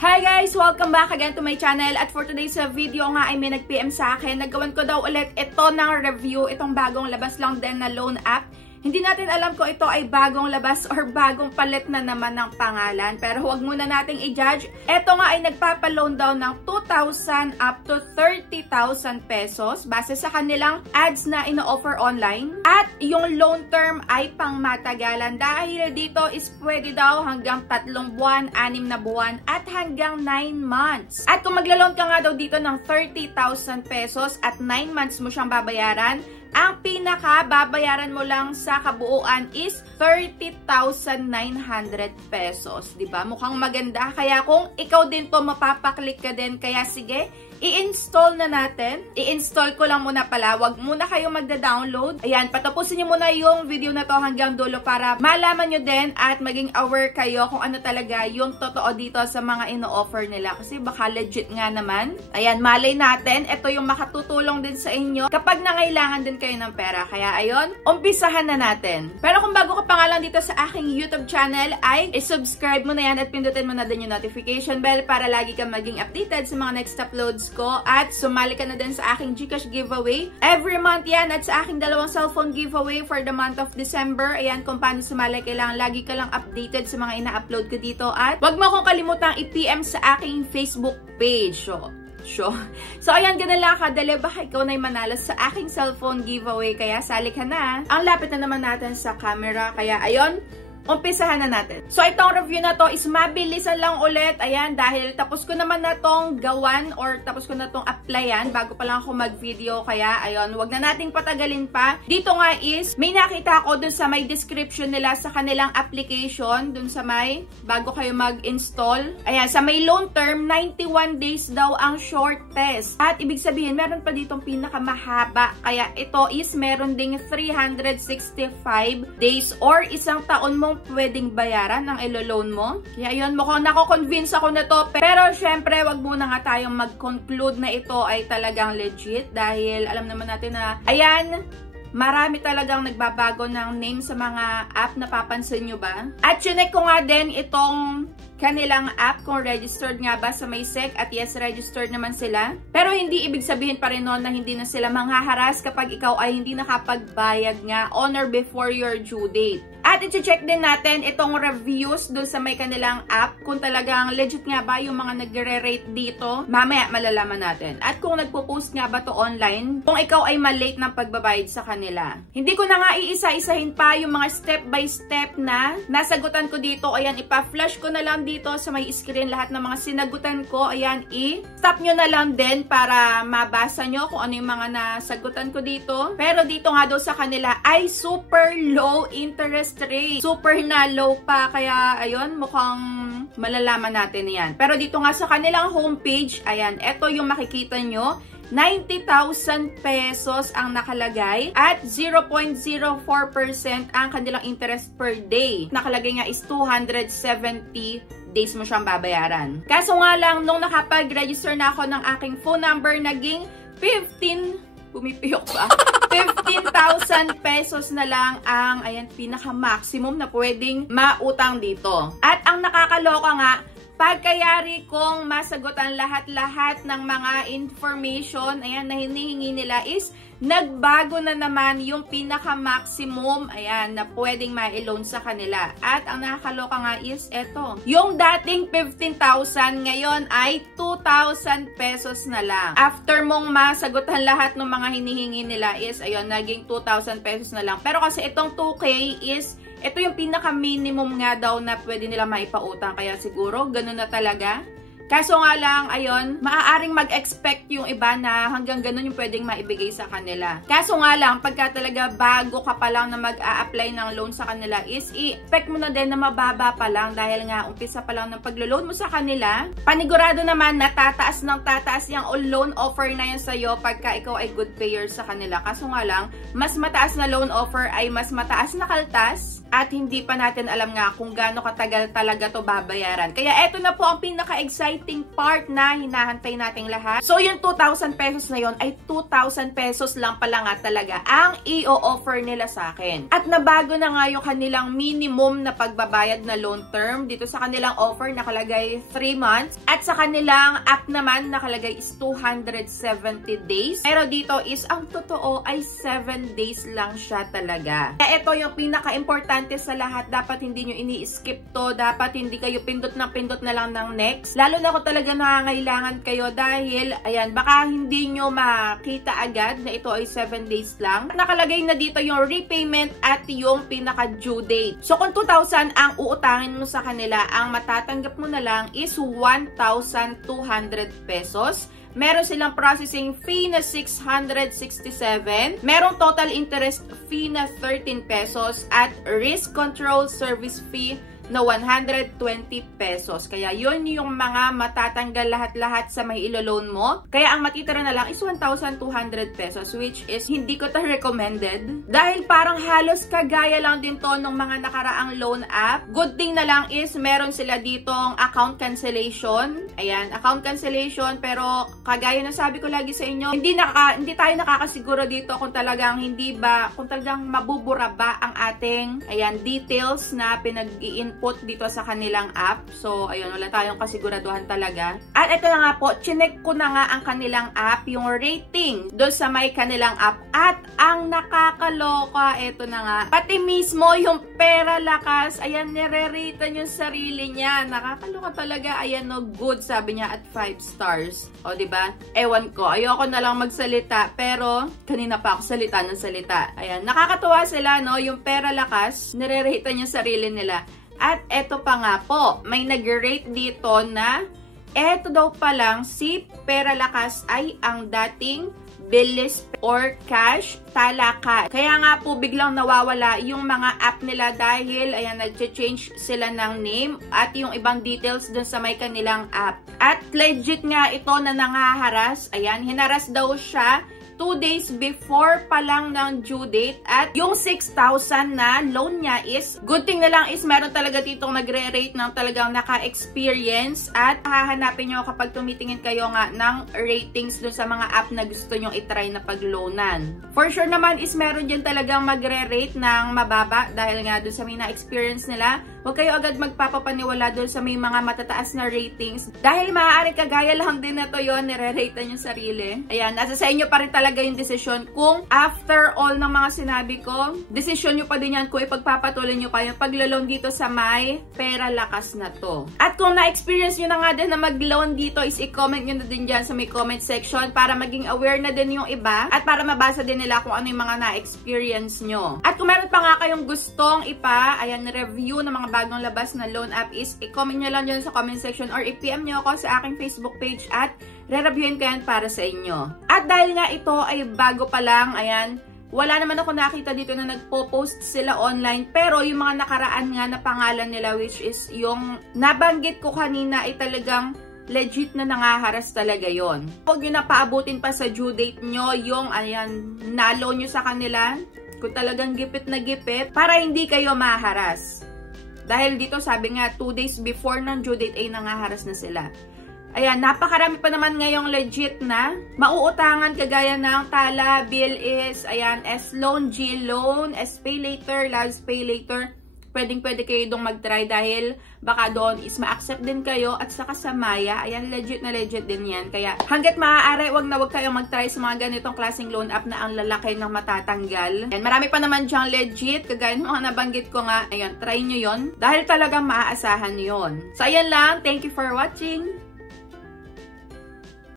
Hi guys! Welcome back again to my channel. At for today's video nga ay may nag-PM sa akin. Naggawan ko daw ulit ito ng review. Itong bagong labas lang din na loan app. Hindi natin alam kung ito ay bagong labas or bagong palit na naman ng pangalan. Pero huwag muna nating i-judge. Ito nga ay nagpapaloan daw ng 2,000 up to 30,000 pesos base sa kanilang ads na ino-offer online. At yung loan term ay pang matagalan dahil dito is pwede daw hanggang 3 buwan, 6 na buwan at hanggang 9 months. At kung magla-loan ka nga daw dito ng 30,000 pesos at 9 months mo siyang babayaran, ang pinaka babayaran mo lang sa kabuuan is 30,900 pesos. Diba? Mukhang maganda. Kaya kung ikaw din to, mapapaklik ka din. Kaya sige, i-install na natin. I-install ko lang muna pala. Huwag muna kayo magda-download. Ayan, patapusin nyo muna yung video na to hanggang dulo para malaman nyo din at maging aware kayo kung ano talaga yung totoo dito sa mga ino-offer nila. Kasi baka legit nga naman. Ayan, malay natin. Ito yung makatutulong din sa inyo kapag nangailangan din kayo ng pera. Kaya ayun, umpisahan na natin. Pero kung bago ka pa nga lang dito sa aking YouTube channel, ay i-subscribe mo na yan at pindutin mo na din yung notification bell para lagi kang maging updated sa mga next uploads ko at sumali ka na din sa aking GCash giveaway. Every month yan at sa aking 2 cellphone giveaway for the month of December. Ayan, kung paano sumali, kailangan lagi ka lang updated sa mga ina-upload ko dito at wag mo akong kalimutang i-PM sa aking Facebook page. So, ayan, ganun lang kadali. Baka ikaw na'y manalo sa aking cellphone giveaway. Kaya sali ka na. Ang lapit na naman natin sa camera. Kaya, ayun, umpisahan na natin. So, itong review na to is mabilisan lang ulit. Ayan, dahil tapos ko naman na tong gawan or tapos ko na tong applyan bago pa lang ako mag-video. Kaya, ayun, wag na nating patagalin pa. Dito nga is, may nakita ako dun sa may description nila sa kanilang application. Dun sa may, bago kayo mag-install. Ayan, sa may loan term, 91 days daw ang short test. At ibig sabihin, meron pa ditong pinakamahaba. Kaya ito is, meron ding 365 days or isang taon mong pwedeng bayaran ng ilo-loan mo. Kaya yun, mukhang nako-convince ako na to. Pero syempre, wag muna nga tayong mag-conclude na ito ay talagang legit dahil alam naman natin na, ayan, marami talagang nagbabago ng name sa mga app, napapansin nyo ba? At chinek ko nga din itong kanilang app kung registered nga ba sa may SEC at yes, registered naman sila. Pero hindi ibig sabihin pa rin nun na hindi na sila manghaharas kapag ikaw ay hindi nakapagbayad nga on or before your due date. At i-check din natin itong reviews dun sa may kanilang app kung talagang legit nga ba yung mga nagre-rate dito. Mamaya malalaman natin. At kung nagpo-post nga ba to online, kung ikaw ay malate ng pagbabayad sa kanila. Hindi ko na nga iisa-isahin pa yung mga step by step na nasagutan ko dito. Ayan, ipa-flash ko na lang dito sa may screen lahat ng mga sinagutan ko. Ayan, i-stop nyo na lang din para mabasa nyo kung ano yung mga nasagutan ko dito. Pero dito nga daw sa kanila ay super low interest rate. Super na low pa. Kaya, ayun, mukhang malalaman natin yan. Pero dito nga sa kanilang homepage, ayan, eto yung makikita nyo. 90,000 pesos ang nakalagay at 0.04% ang kanilang interest per day. Nakalagay nga is 270 days mo siyang babayaran. Kaso nga lang, nung nakapag-register na ako ng aking phone number, naging 15,000 pesos na lang ang, ayan, pinaka-maximum na pwedeng mautang dito. At ang nakakaloka nga, pagkayari kong masagutan lahat-lahat ng mga information, ayan, na hinihingi nila is, nagbago na naman yung pinaka-maximum, ayan, na pwedeng ma-loan sa kanila. At ang nakakaloka nga is, eto. Yung dating 15,000, ngayon ay 2,000 pesos na lang. After mong masagutan lahat ng mga hinihingi nila is, ayun, naging 2,000 pesos na lang. Pero kasi itong 2K is, ito yung pinaka-minimum nga daw na pwede nila maipautang. Kaya siguro, ganun na talaga. Kaso nga lang, ayun, maaaring mag-expect yung iba na hanggang ganun yung pwedeng maibigay sa kanila. Kaso nga lang, pagka talaga bago ka pa lang na mag-a-apply ng loan sa kanila is, i-expect mo na din na mababa pa lang dahil nga umpisa pa lang ng paglo-loan mo sa kanila. Panigurado naman na tataas ng tataas yung loan offer na yun sa'yo pagka ikaw ay good payer sa kanila. Kaso nga lang, mas mataas na loan offer ay mas mataas na kaltas at hindi pa natin alam nga kung gaano katagal talaga to babayaran. Kaya eto na po ang pinaka-exciting waiting part na hinahantay nating lahat. So, yung 2,000 pesos na yon ay 2,000 pesos lang pala nga talaga ang i-offer nila sa akin. At nabago na nga yung kanilang minimum na pagbabayad na loan term. Dito sa kanilang offer, nakalagay 3 months. At sa kanilang app naman, nakalagay is 270 days. Pero dito is, ang totoo ay 7 days lang siya talaga. Kaya ito yung pinaka-importante sa lahat. Dapat hindi nyo ini-skip to. Dapat hindi kayo pindot na lang ng next. Lalo na kung talaga nangangailangan kayo dahil, ayan, baka hindi nyo makita agad na ito ay 7 days lang. Nakalagay na dito yung repayment at yung pinaka-due date. So, kung 2,000 ang uutangin mo sa kanila, ang matatanggap mo na lang is 1,200 pesos. Meron silang processing fee na 667. Merong total interest fee na 13 pesos at risk control service fee na 120 pesos. Kaya yun yung mga matatanggal lahat-lahat sa may ilo-loan mo. Kaya ang matitira na lang is 1,200 pesos, which is hindi ko to recommended. Dahil parang halos kagaya lang din to ng mga nakaraang loan app. Good thing na lang is meron sila ditong account cancellation. Ayan, account cancellation. Pero kagaya na sabi ko lagi sa inyo, hindi tayo nakakasiguro dito kung talagang kung talagang mabubura ba ang ating details na pinag-i-input dito sa kanilang app. So, ayun, wala tayong kasiguraduhan talaga. At ito na nga po, chinek ko na nga ang kanilang app, yung rating doon sa may kanilang app. At ang nakakaloka, ito na nga, pati mismo yung Pera Lakas, ayan, nire-rate yung sarili niya. Nakakaloka talaga, ayan, no, good, sabi niya at 5 stars. O, diba? Ewan ko, ayoko na lang magsalita, pero kanina pa ako salita ng salita. Ayan, nakakatuwa sila, no, yung Pera Lakas, nire-rate yung sarili nila. At eto pa nga po, may nag-rate dito na eto daw pa lang si Pera Lakas ay ang dating Bilis or Cash Talakan. Kaya nga po biglang nawawala yung mga app nila dahil ayan, nag-change sila ng name at yung ibang details dun sa may kanilang app. At legit nga ito na nangaharas. Ayan, hinaras daw siya 2 days before pa lang ng due date at yung 6,000 na loan niya is, good thing na lang is meron talaga ditong nagre-rate ng talagang naka-experience at hahanapin nyo kapag tumitingin kayo nga ng ratings dun sa mga app na gusto nyo itry na pag-loanan. For sure naman is meron dyan talagang magre-rate ng mababa dahil nga dun sa may na-experience nila. Huwag kayo agad magpapapaniwala dun sa may mga matataas na ratings dahil maaaring kagaya lang din na to yun, nire-rate yung sarili. Ayan, nasa sa inyo pa rin talaga yung desisyon kung after all ng mga sinabi ko, desisyon nyo pa din yan kung ipagpapatuloy nyo pa yung paglo-loan dito sa may Pera Lakas na to. At kung na-experience nyo na nga din na mag-loan dito is i-comment nyo na din dyan sa may comment section para maging aware na din yung iba at para mabasa din nila kung ano yung mga na-experience nyo. At kung meron pa nga kayong gustong review ng mga bagong labas na loan app is i-comment nyo lang dyan sa comment section or i-PM nyo ako sa aking Facebook page at re-reviewin ko yan para sa inyo. At dahil nga ito ay bago pa lang, ayan, wala naman ako nakita dito na nagpo-post sila online. Pero yung mga nakaraan nga na pangalan nila, which is yung nabanggit ko kanina, ay talagang legit na nangaharas talaga yon. Huwag nyo na paabutin pa sa due date nyo yung nalo nyo sa kanila. Kung talagang gipit na gipit, para hindi kayo maharas. Dahil dito sabi nga, 2 days before ng due date ay nangaharas na sila. Ayan, napakarami pa naman ngayong legit na mauutangan kagaya ng Tala, Bilis, ayan, S-Loan, G-Loan, S-Pay Later, Labs Pay Later. Pwedeng-pwede kayo doon mag-try dahil baka doon is ma-accept din kayo at saka sa Maya. Ayan, legit na legit din yan. Kaya hanggat maaari, wag kayong mag-try sa mga ganitong klaseng loan app na ang lalaki ng matatanggal. Ayan, marami pa naman dyang legit. Kagaya ng mga nabanggit ko nga. Ayan, try nyo yon dahil talagang maaasahan yon. So, ayan lang. Thank you for watching.